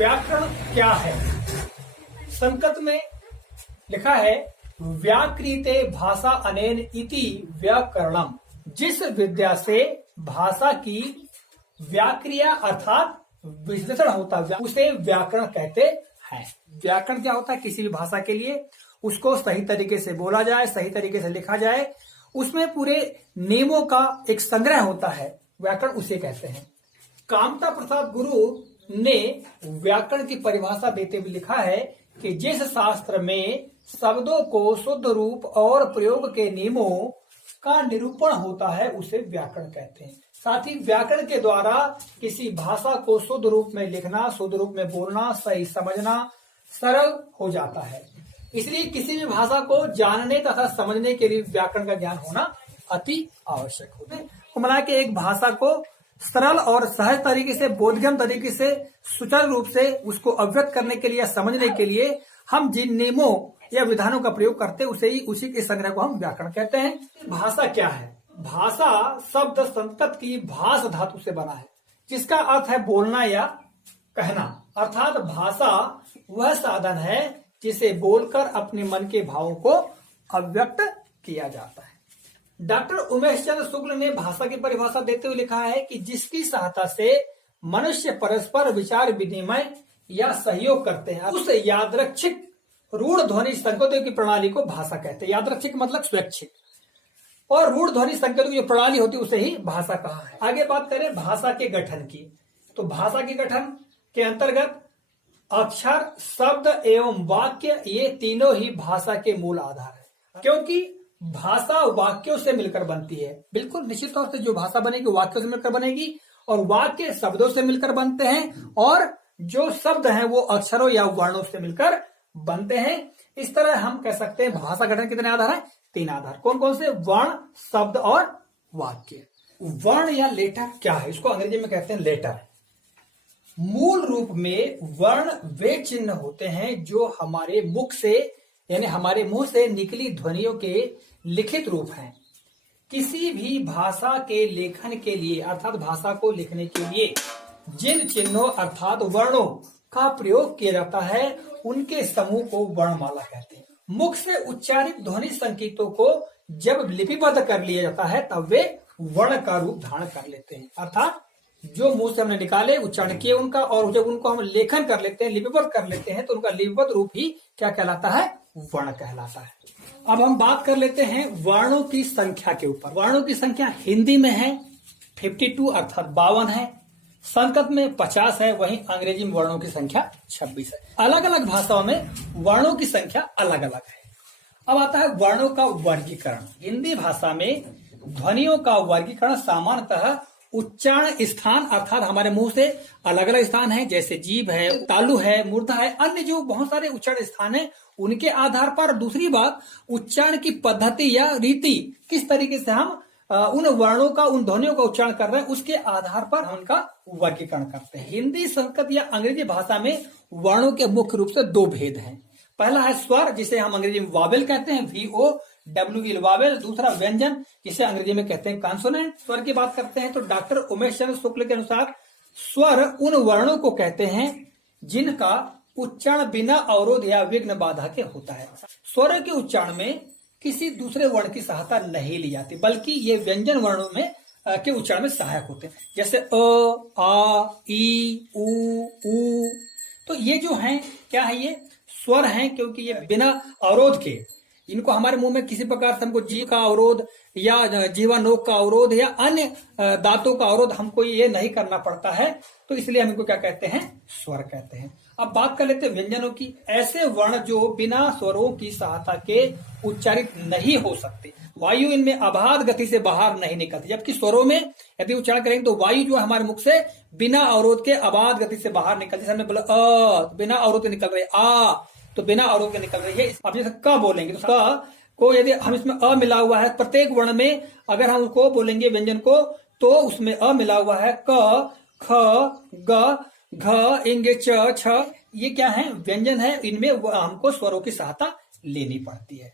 व्याकरण क्या है? संकत में लिखा है व्याकृते भाषा अनेन इति व्याकरणम। जिस विद्या से भाषा की व्याक्रिया अर्थात विश्लेषण होता है उसे व्याकरण कहते हैं। व्याकरण क्या होता है? किसी भी भाषा के लिए उसको सही तरीके से बोला जाए, सही तरीके से लिखा जाए, उसमें पूरे नियमों का एक संग्रह होता है, व्याकरण उसे कहते हैं। कामता प्रसाद गुरु ने व्याकरण की परिभाषा देते हुए लिखा है कि जिस शास्त्र में शब्दों को शुद्ध रूप और प्रयोग के नियमों का निरूपण होता है उसे व्याकरण कहते हैं। साथ ही व्याकरण के द्वारा किसी भाषा को शुद्ध रूप में लिखना, शुद्ध रूप में बोलना, सही समझना सरल हो जाता है। इसलिए किसी भी भाषा को जानने तथा समझने के लिए व्याकरण का ज्ञान होना अति आवश्यक होता है। कुल के एक भाषा को सरल और सहज तरीके से, बोधगम्य तरीके से, सुचारू रूप से उसको अवगत करने के लिए या समझने के लिए हम जिन नियमों या विधानों का प्रयोग करते हैं उसी के संग्रह को हम व्याकरण कहते हैं। भाषा क्या है? भाषा शब्द संस्कृत की भाष धातु से बना है, जिसका अर्थ है बोलना या कहना। अर्थात भाषा वह साधन है जिसे बोलकर अपने मन के भावों को अभिव्यक्त किया जाता है। डॉक्टर उमेश चंद्र शुक्ल ने भाषा की परिभाषा देते हुए लिखा है कि जिसकी सहायता से मनुष्य परस्पर विचार विनिमय या सहयोग करते हैं उस यादृच्छिक रूढ़ ध्वनि संकेतों की प्रणाली को भाषा कहते हैं। यादृच्छिक मतलब स्वैच्छिक, और रूढ़ ध्वनि संकेतों की जो प्रणाली होती है उसे ही भाषा कहा है। आगे बात करें भाषा के गठन की, तो भाषा के गठन के अंतर्गत अक्षर, शब्द एवं वाक्य ये तीनों ही भाषा के मूल आधार है। क्योंकि भाषा वाक्यों से मिलकर बनती है। बिल्कुल निश्चित तौर से जो भाषा बनेगी वाक्यों से मिलकर बनेगी, और वाक्य शब्दों से मिलकर बनते हैं, और जो शब्द हैं वो अक्षरों या वर्णों से मिलकर बनते हैं। इस तरह हम कह सकते हैं भाषा गठन कितने आधार है? 3 आधार। कौन कौन से? वर्ण, शब्द और वाक्य। वर्ण या लेटर क्या है? इसको अंग्रेजी में कहते हैं लेटर। मूल रूप में वर्ण वे चिन्ह होते हैं जो हमारे मुख से यानी हमारे मुंह से निकली ध्वनियों के लिखित रूप हैं। किसी भी भाषा के लेखन के लिए अर्थात भाषा को लिखने के लिए जिन चिन्हों अर्थात वर्णों का प्रयोग किया जाता है उनके समूह को वर्णमाला कहते हैं। मुख से उच्चारित ध्वनि संकेतों को जब लिपिबद्ध कर लिया जाता है तब वे वर्ण का रूप धारण कर लेते हैं। अर्थात जो मुंह से हमने निकाले, उच्चारण किए उनका, और जब उनको हम लेखन कर लेते हैं, लिपिबद्ध कर लेते हैं, तो उनका लिपिबद्ध रूप ही क्या कहलाता है? वर्ण कहलाता है। अब हम बात कर लेते हैं वर्णों की संख्या के ऊपर। वर्णों की संख्या हिंदी में है 52 अर्थात 52 है, संस्कृत में 50 है, वहीं अंग्रेजी में वर्णों की संख्या 26 है। अलग अलग भाषाओं में वर्णों की संख्या अलग अलग है। अब आता है वर्णों का वर्गीकरण। हिंदी भाषा में ध्वनियों का वर्गीकरण सामान्यतः उच्चारण स्थान अर्थात हमारे मुंह से अलग अलग स्थान है, जैसे जीभ है, तालु है, मूर्धा है, अन्य जो बहुत सारे उच्चारण स्थान है उनके आधार पर। दूसरी बात, उच्चारण की पद्धति या रीति, किस तरीके से हम उन वर्णों का, उन ध्वनियों का उच्चारण कर रहे हैं, उसके आधार पर हम उनका वर्गीकरण करते हैं। हिंदी, संस्कृत या अंग्रेजी भाषा में वर्णों के मुख्य रूप से 2 भेद हैं। पहला है स्वर, जिसे हम अंग्रेजी में वावेल कहते हैं, VOWEL वावेल। दूसरा व्यंजन, जिसे अंग्रेजी में कहते हैं कॉन्सोनेंट। स्वर की बात करते हैं तो डॉक्टर उमेश चंद्र शुक्ल के अनुसार स्वर उन वर्णों को कहते हैं जिनका उच्चारण बिना अवरोध या विघ्न बाधा के होता है। स्वर के उच्चारण में किसी दूसरे वर्ण की सहायता नहीं ली जाती, बल्कि ये व्यंजन वर्णों में के उच्चारण में सहायक होते हैं, जैसे अ, आ, ई, उ, ऊ। तो ये जो हैं क्या है? ये स्वर हैं, क्योंकि ये बिना अवरोध के, इनको हमारे मुंह में किसी प्रकार से हमको जीभ का अवरोध या जीवा नोक का अवरोध या अन्य दांतों का अवरोध हमको ये नहीं करना पड़ता है, तो इसलिए हम इनको क्या कहते हैं? स्वर कहते हैं। अब बात कर लेते हैं व्यंजनों की। ऐसे वर्ण जो बिना स्वरों की सहायता के उच्चारित नहीं हो सकते, वायु इनमें अबाध गति से बाहर नहीं निकलती, जबकि स्वरों में यदि उच्चारण करेंगे तो वायु जो हमारे मुख से बिना अवरोध के अबाध गति से बाहर निकलती है। हमने बोला अ, बिना अवरोध के निकल रही है, आ तो बिना अवरोध के निकल रही है। अब जैसे क बोलेंगे तो क को यदि हम इसमें अ मिला हुआ है, प्रत्येक वर्ण में अगर हम उसको बोलेंगे व्यंजन को, तो उसमें अ मिला हुआ है। क, ख, ग, घ, इंग, च, छ, ये क्या है? व्यंजन है। इनमें हमको स्वरों की सहायता लेनी पड़ती है।